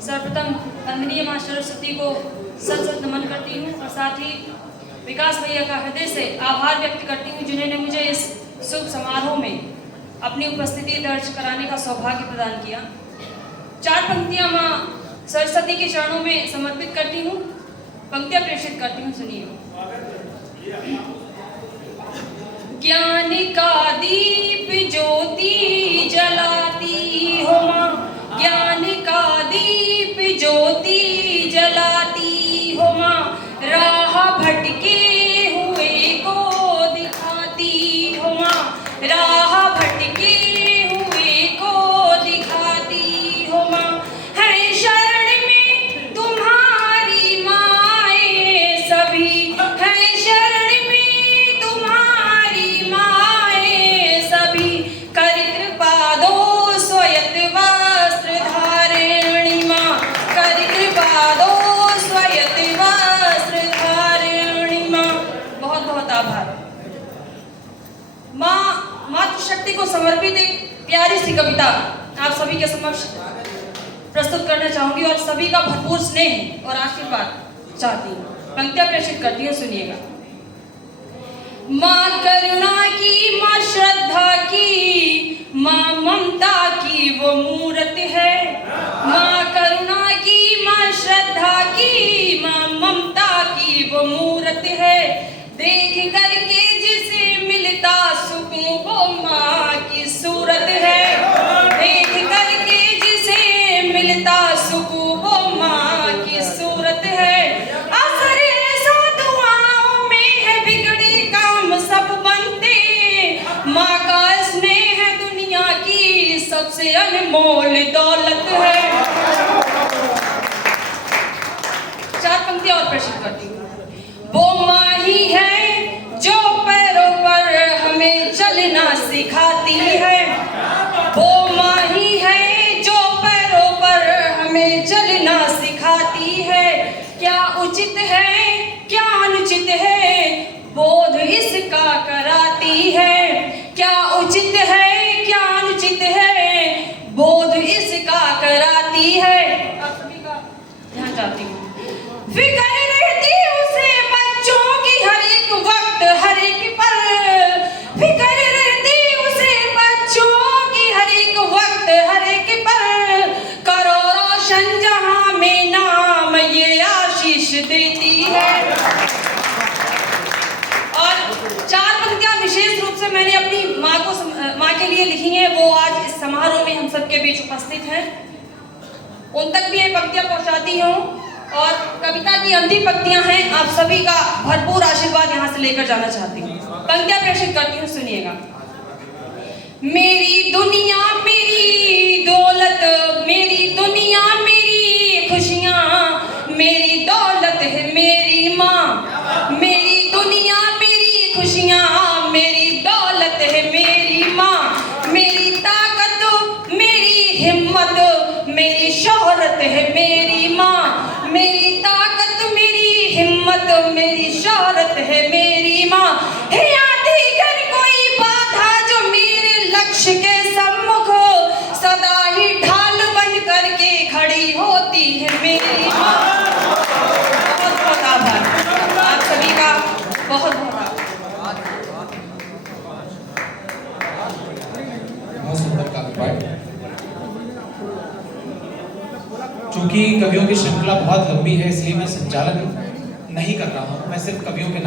सर्वप्रथम वंदनीय मां सरस्वती को सत सत नमन करती हूँ और साथ ही विकास भैया का हृदय से आभार व्यक्त करती हूँ जिन्होंने मुझे इस शुभ समारोह में अपनी उपस्थिति दर्ज कराने का सौभाग्य प्रदान किया। 4 पंक्तियाँ मां सरस्वती के चरणों में समर्पित करती हूँ, पंक्तियाँ प्रेषित करती हूँ, सुनिए। ज्ञान का दीप ज्योति जलाती हो मां, ज्ञान का दीप ज्योति जलाती हो मां, राह भटके हुए को दिखाती हो मां, राह भटके हुए को दिखाती हो मां। है शरण में तुम्हारी माए सभी, है शरण में तुम्हारी माए सभी, कर कृपा दो स्वयं वस्त्र धारिणी मां, कर कृपा दो स्वयं वस्त्र धारिणी मां। बहुत बहुत आभार। मां मातृशक्ति को समर्पित एक प्यारी सी कविता आप सभी के समक्ष प्रस्तुत करना चाहूंगी और सभी का भरपूर स्नेह और आशीर्वाद चाहती हूँ। पंक्तियां प्रेषित करती हूँ, सुनिएगा। मां करुणा की, मां श्रद्धा की, मां ममता की वो मूर्त है, मां करुणा की, मां श्रद्धा की, मां ममता की वो मूर्त है। देख करके जिसे मिलता सुकून वो मां की सूरत है, देख करके जिसे मिलता सुकून वो मां की सूरत है। असर ऐसा दुआओं में है, बिगड़े काम सब बनते, मां का स्नेह है दुनिया की सबसे अनमोल दौलत है। 4 पंक्तियां और प्रेषित करती हूँ। वो मां ही है जो पैरों पर हमें चलना सिखाती है, वो मां ही है जो पैरों पर हमें चलना सिखाती है। क्या उचित है क्या अनुचित है बोध इसका कराती है, क्या उचित है क्या अनुचित है बोध इसका कराती है। आप सभी का ध्यान चाहती हूँ। फिक्र रहती उसे बच्चों की हर एक वक्त हर एक पल, फिक्र रहती उसे बच्चों की हर एक वक्त हर एक पल, करो रोशन जहां में नाम ये आशीष देती है। और 4 पंक्तियां विशेष रूप से मैंने अपनी माँ के लिए लिखी हैं, वो आज इस समारोह में हम सबके बीच उपस्थित हैं, उन तक भी ये पंक्तियां पहुंचाती हूँ। और कविता की अंतिम पंक्तियां हैं, आप सभी का भरपूर आशीर्वाद यहां से लेकर जाना चाहती हूँ। पंक्तियां प्रेषित करती हूँ, सुनिएगा। मेरी दुनिया मेरी दौलत, मेरी दुनिया मेरी खुशियाँ, मेरी दौलत है मेरी माँ, मेरी दुनिया मेरी खुशियाँ, मेरी दौलत है मेरी माँ, मेरी ताकत मेरी हिम्मत, मेरी शोहरत है मेरी माँ, मेरी ताकत मेरी हिम्मत, मेरी शोहरत है मेरी माँ। है आती कर कोई बाधा जो मेरे लक्ष्य के सम्मुख, सदा ही ढाल बन करके खड़ी होती है मेरी माँ। बहुत बहुत आभार आप सभी का, बहुत बहुत आभार। बहुत सुंदर काव्य पाठ। चूंकि कवियों की श्रृंखला बहुत लंबी है इसलिए मैं संचालन नहीं कर रहा हूँ, मैं सिर्फ कवियों के